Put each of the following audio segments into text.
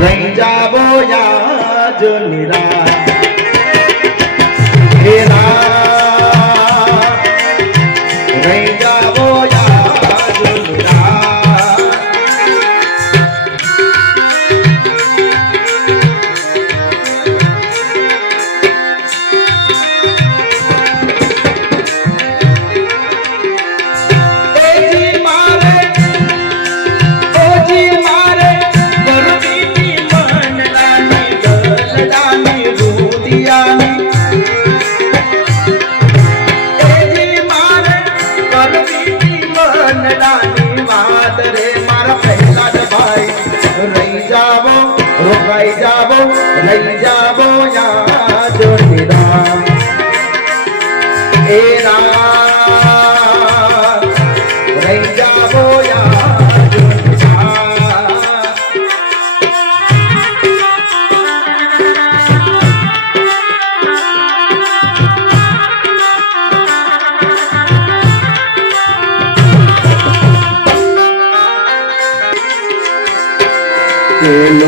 લઈ જાવો યાજ નિરા Lady go.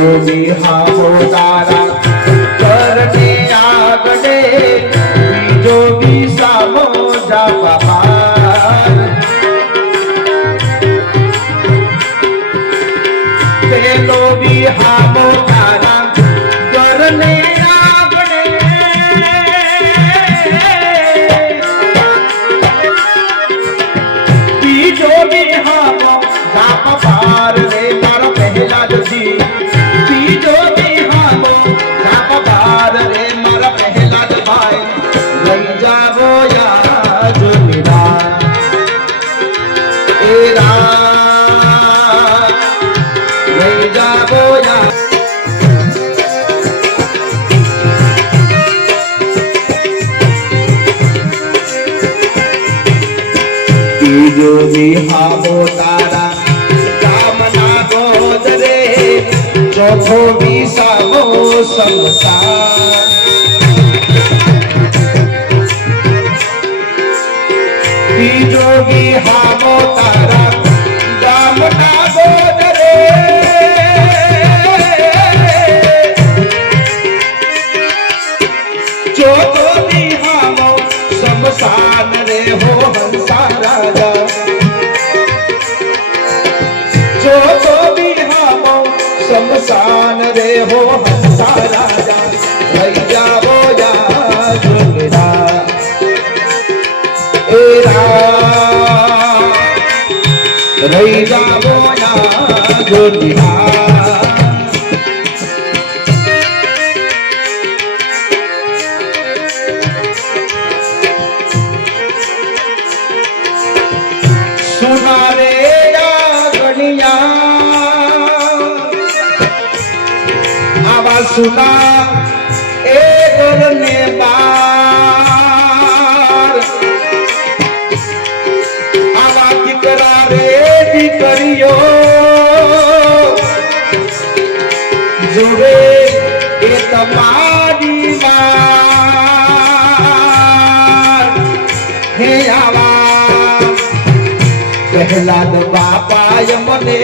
योगी हा होतारा करणे आगडे जोगी सामो जापा બીજો બિહાવો તારા. કામના ગોદરે ચોથો બિસાવો સમતા રહી જાવો ના ગોટિયા tonight. પ્રહલાદ બાપાય મને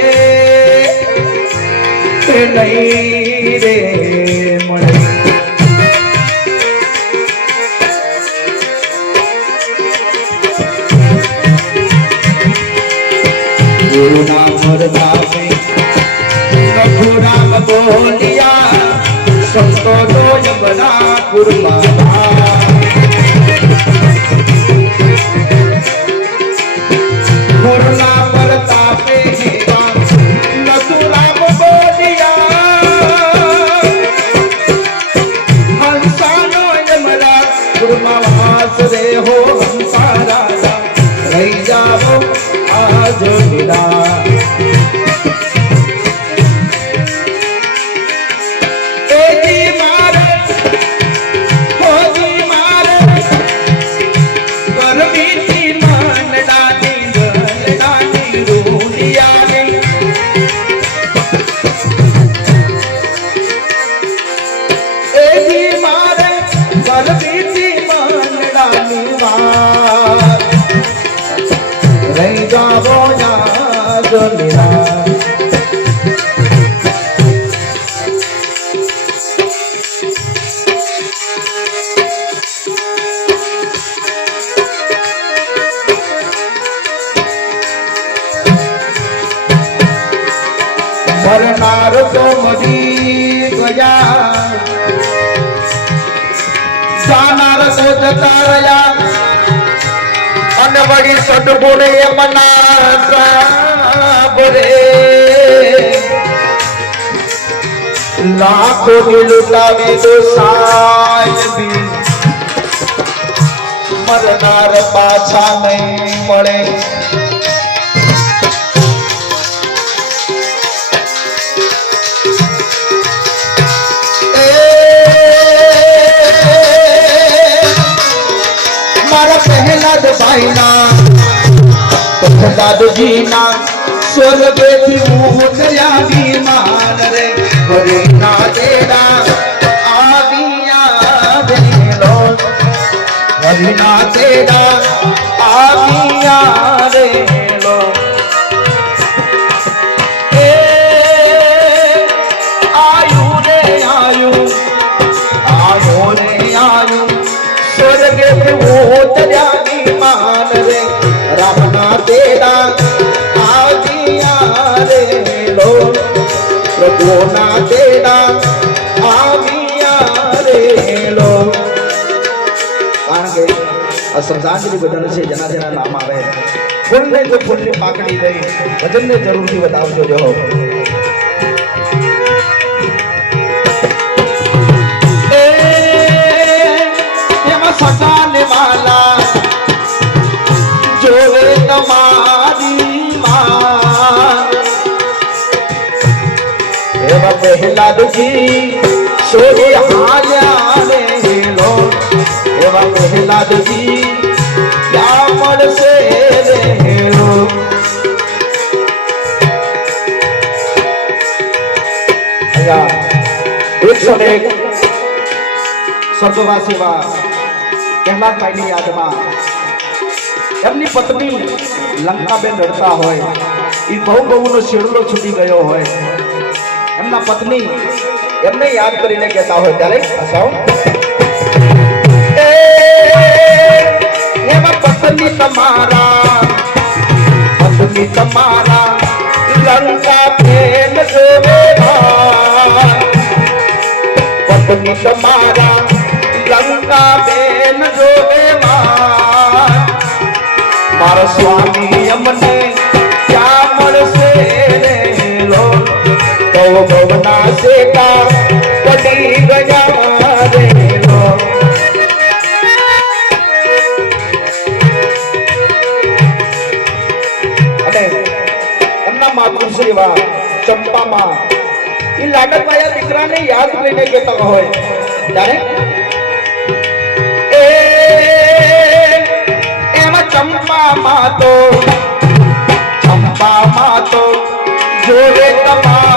નહીં રે મળે. ગુરુ નામ રઘુરામ બો beautiful. બાર તો મરી ગયા. જાનાર તો જતા રહ્યા. અને વળી સદગુણ મના સાંભળે લાખો ની તો સાહેબી. મરનાર પાછા નહીં મળે. મારા પહેલાદ ભાઈના, પ્રહલાદજીના સ્વર્ગેથી ઉતર્યા વિમાન રે. હરે ના દેડા આવ્યા રેલો હરે ના દેડા આવ્યા રેલો પ્રભુના તેડા આવ્યા કારણ કે આ શ્રદ્ધાંજલિ બદલ છે, જેના જેના નામ આવે. ફૂલને તો પાકડી દઈ, ભજનને જરૂરથી બતાવજો જો. એવા દુખી સોરી હાલ્યા રે લો એવા દુખી ક્યાં મળશે રે લો એકસો ને સ્વર્ગવાસી એવા કહેલાતભાઈની યાદમાં એમની પત્ની લંકાબેન રડતા હોય. એ બહુ બહુનો શેરડો છૂટી ગયો હોય. એમના પત્ની એમને યાદ કરીને કહેતા હોય ત્યારે હસાવ એમાં પત્ની તમારા પત્ની તમારા લંકા પ્રેમ પત્ની તમારા લંકા બેન જોવે મારા સ્વામી અમને ક્યાં મળશે રે. તો ભવના સેકા પડી ગયા રે ચંપામાં. એ લાડકવાયા દીકરાને યાદ લઈને કહેતા હોય. ત્યારે એમાં ચંપામાં તો ચંપામાં તો જોડે તમારી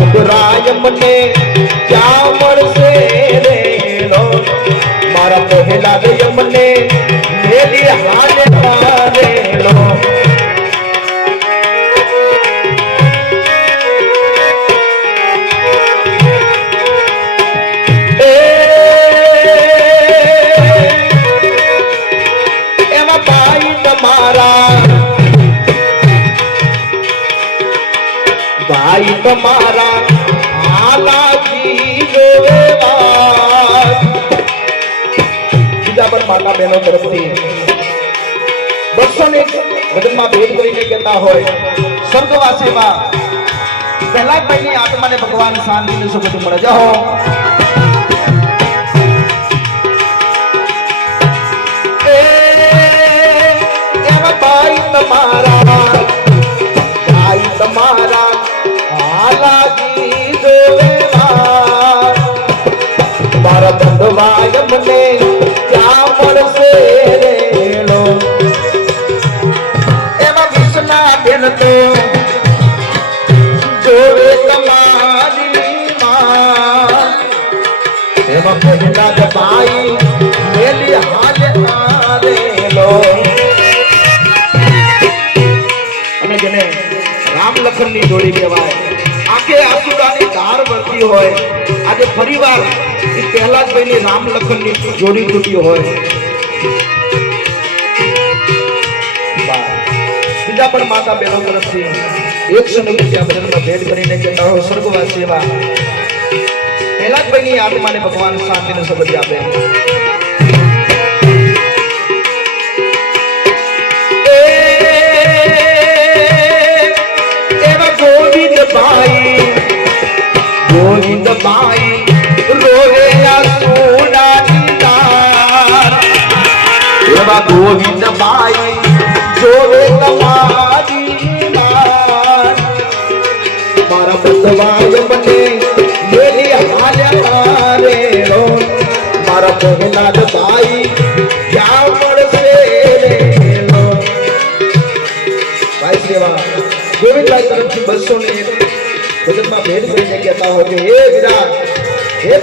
મારો મને ક્યાં મળશે રે લો. મારા પહેલા દે મને મેલી હાલે રે લો. એ એમાં ભાઈ તમારા. માતા બહેનો તરફથી બસો ને ભજનમાં ભેદ કરીને કહેતા હોય, સ્વર્ગવાસીમાં પહેલા ભાઈની આત્માને ભગવાન શાંતિને સુખ મળે. જાઓ તમારા, ભાઈ તમારા હાલાજી જોવેવા મારા. બંધવાય મને રામ ડોળી કહેવાય. આખે આસુડાની ધાર વળતી હોય. આજે ફરીવાર એ ભાઈ રામ લખનની જોડી તૂટી હોય. બીજા પણ માતા બહેનો તરફથી એકસો ને રૂપિયા ભજનમાં ભેટ કરીને કહેતા હો સ્વર્ગવાસી એવા પહેલાદભાઈની આત્માને ભગવાન શાંતિનો શબ્દ આપે.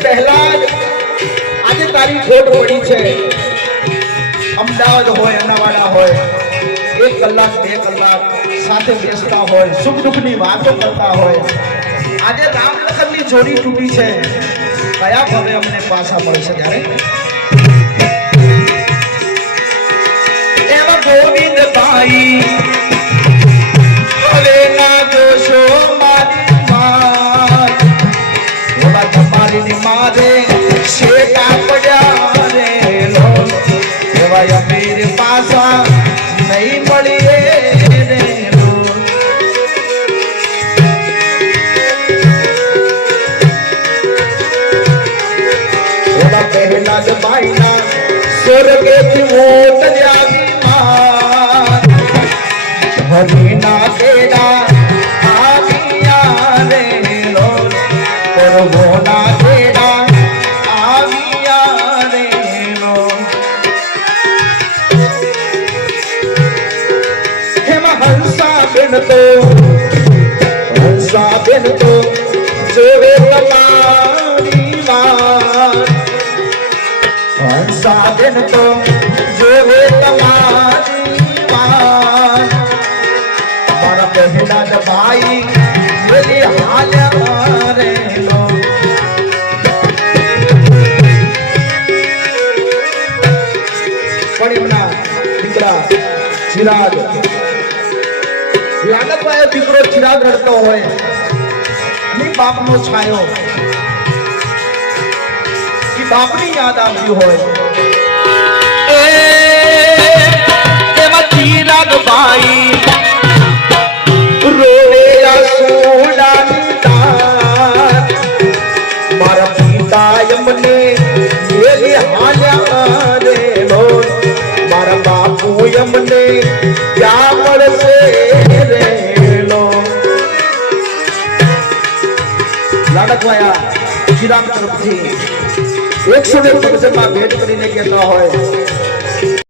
હે જ આજે તારી ખોટ પડી છે. અમદાવાદ હોય, અનાવાડા હોય, એક કલાક, બે કલાક સાથે બેસતા હોય, સુખ દુઃખની વાતો કરતા હોય. આજે રામ જોડી તૂટી છે. કયા ભાવે અમને પાછા મળશે ત્યારે? એવા ગોવિંદભાઈ એવા અમીર પાસા નહીં બેન તો હંસા બેન તો જોવે તમારી વાત હંસા બેન તો જોવે તમારી ભાઈ પણ એમના દીકરા ચિરાગ લાગતભાઈ દીકરો ચિરાગ રડતો હોય અને બાપનો છાયો. કે બાપની યાદ આવતી હોય. એમાં ચિરાગ ભાઈ? રોવેલા સોનાની તાર મારા પિતા એમને મેલી હાલ્યા રે મારા લાડકવાયા ચિરાગ તરફથી એકસો ને ભેટ કરીને કહેતા હોય